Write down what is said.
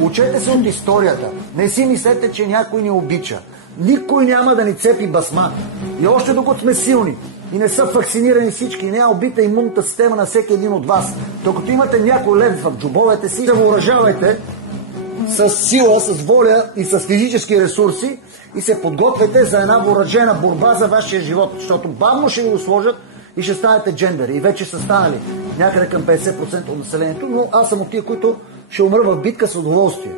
Учете се от историята. Не си мислете, че някой ни обича. Никой няма да ни цепи басма. И още докато сме силни и не са вакцинирани всички, не е убита имунната система на всеки един от вас. Докато имате някой лев в джобовете си, се въоръжавайте с сила, с воля и с физически ресурси и се подготвяйте за една въоръжена борба за вашия живот, защото бавно ще ви го сложат и ще станете джендери. И вече са станали някъде към 50% от населението, но аз съм от тия, които ще умра в битка с удоволствие.